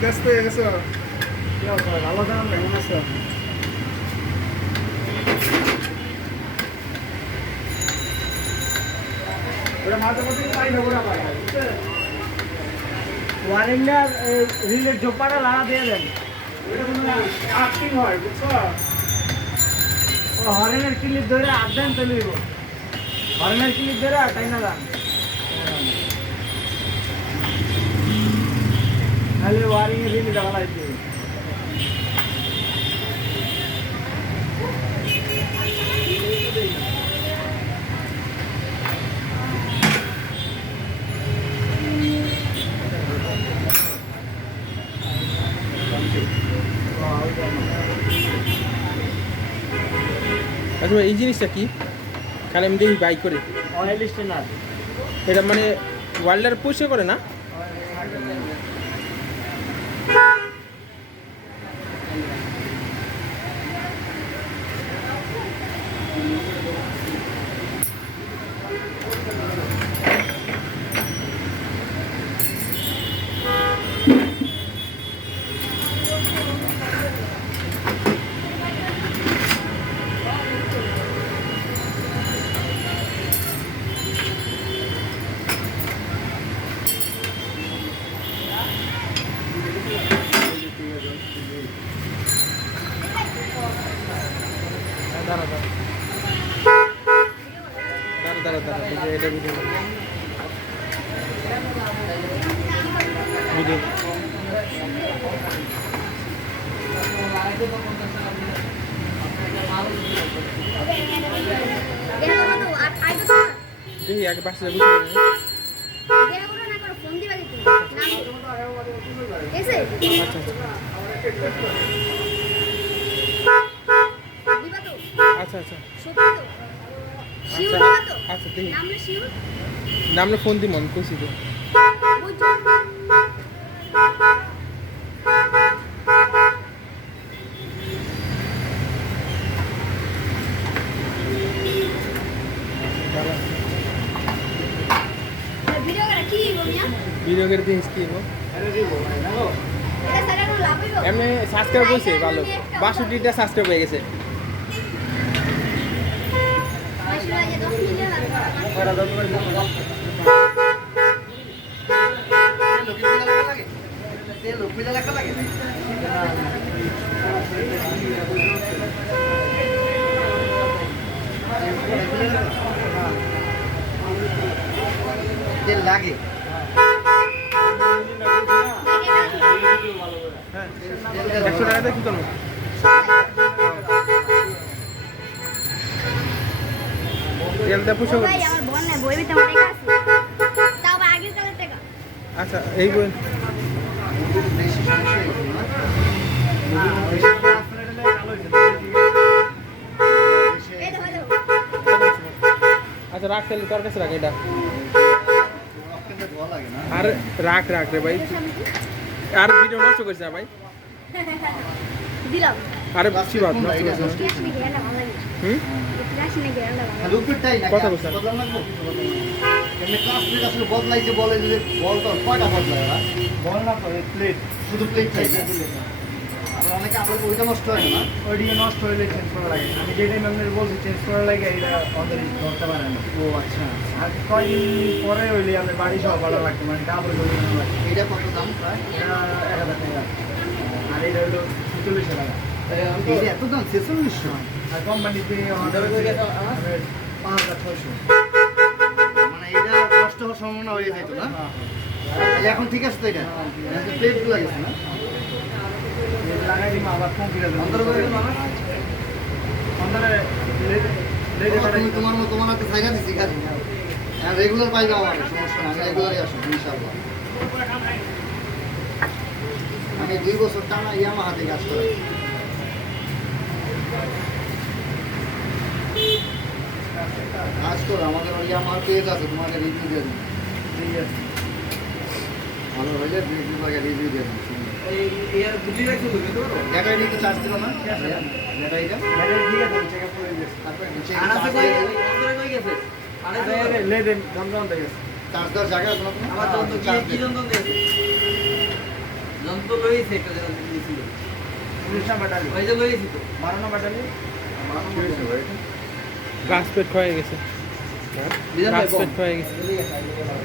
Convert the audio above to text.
ব্যস্ত হয়ে গেছো? ভালো জানান কেমন আছো? ওয়ারেন্টার রিলের জোপাটা লাগা দিয়ে দেন। হয় বুঝছো? হরেনের ক্লিপ ধরে আর দেন তো লইব। হরেনের ক্লিপ ধরে তাই না দাম তাহলে ওয়ারিং এর রিল দেওয়া লাগবে। আচ্ছা এই জিনিসটা কি? খালি আমি দেখি বাই করে অয়েল স্টেনার এটা মানে ওয়ার্ল্ডার পরিষ্কার করে না? দাঁড়া দাঁড়া দাঁড়া দাঁড়া এটা ভিডিও ভিডিও দেখি আগে পাশে বুঝতে পারি আচ্ছা আচ্ছা আচ্ছা দেখি নামটা ফোন দিই মনে করছি তো ভিডিও করে দিস কি এমনি সাবস্ক্রাইব হয়েছে ভালো 62টা সাবস্ক্রাইব হয়ে গেছে লাগে 100 টাকাতে কি করবো তেলটা পুষো আচ্ছা এই বই আচ্ছা রাখ তাহলে তোর কাছে রাখ এটা আর রাখ রাখ রে ভাই আর ভিডিও নষ্ট করিস না ভাই দিলাম আরে বেশি বাদ নষ্ট করিস না কথা বলছেন ক্লাস আসলে বদলাইছে বলে যে বল তো কয়টা বদলায় ওরা বল না করে প্লেট শুধু প্লেট চাইছে আর অনেকে আপনার ওইটা নষ্ট হয় না ওইদিকে নষ্ট হইলে চেঞ্জ করা লাগে। আমি যেটাই ম্যামদের বলছি চেঞ্জ করা লাগে এটা আমাদের ধরতে পারে না। ও আচ্ছা আর কয়দিন পরে হইলে আমি বাড়ি সহ ভালো লাগতো মানে ডাবল করে লাগতো। এটা কত দাম প্রায় এটা 1000 টাকা আর এটা হলো 46 টাকা। এটা এত দাম 4600 আর কোম্পানিতে আমাদের 5600। মানে এটা নষ্ট হওয়ার সম্ভাবনা হয়ে যেত না এখন ঠিক আছে তো এটা প্লেটগুলো গেছে না লাগাই দিই আবার ফোন করে দেবো অন্তর করে মামা তুমি তোমার হাতে জায়গা দিচ্ছি কাজে হ্যাঁ রেগুলার পাইবে আমার সমস্যা না আমি রেগুলারই আসবো ইনশাআল্লাহ আমি 2 বছর টানা ইয়ামাহাতে কাজ করি কাজ করো আমাদের ইয়ামাহার পেজ আছে তোমাকে রিভিউ দিয়ে দিই ঠিক আছে ভালো হয়ে তোমাকে রিভিউ দিয়ে দিই ব্যাটারি তো চার্জ দিল না ব্যাটারিটা ব্যাটারি ঠিক আছে চেক আপ করে দিয়েছি। তারপরে আরে লে দেন দমদম থেকে চার্জ দেওয়ার জায়গা আছে না আপনার? আমার যন্ত্র কি যন্ত্র দিয়েছে? যন্ত্র লইছে একটা জায়গা থেকে দিয়েছিল। 19 নাম্বার ডালি ওই যে লইছি তো। 12 নাম্বার ডালি গাছ পেট হয়ে গেছে বিধান ভাই গাছ পেট হয়ে গেছে বল।